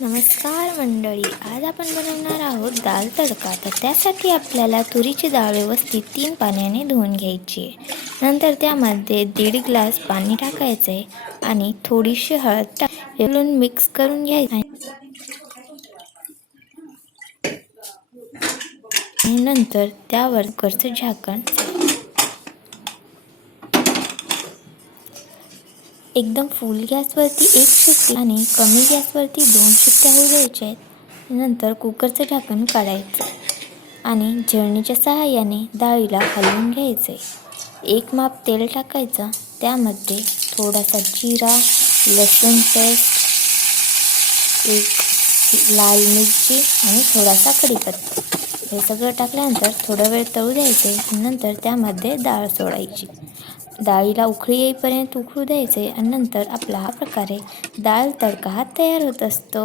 नमस्कार मंडळी आज आपण बनवणार आहोत दाल तडका. तर त्यासाठी आपल्याला तुरीची डाळ व्यवस्थित तीन पाण्याने धुवून घ्यायची आहे. नंतर त्यामध्ये दीड ग्लास पाणी टाकायचं आहे आणि थोडीशी हळद टाकून मिक्स करून घ्यायचं आणि नंतर त्यावर करचं झाकण एकदम फुल गॅसवरती एक शिट्टी आणि कमी गॅसवरती दोन शिट्ट्या होऊ द्यायच्या आहेत. नंतर कुकरचं झाकण काढायचं आणि झळणीच्या सहाय्याने डाळीला हलवून घ्यायचं. आहे एक माप तेल टाकायचं त्यामध्ये थोडासा जिरा लसूण पेस्ट एक लाल मिरची आणि थोडासा कढीपत्ता हे सगळं टाकल्यानंतर थोडा वेळ तळू द्यायचे नंतर त्यामध्ये डाळ सोडायची. डाळीला उकळी येईपर्यंत उकळू द्यायचे आणि नंतर आपला हा प्रकारे डाळ तडका हा तयार होत असतो.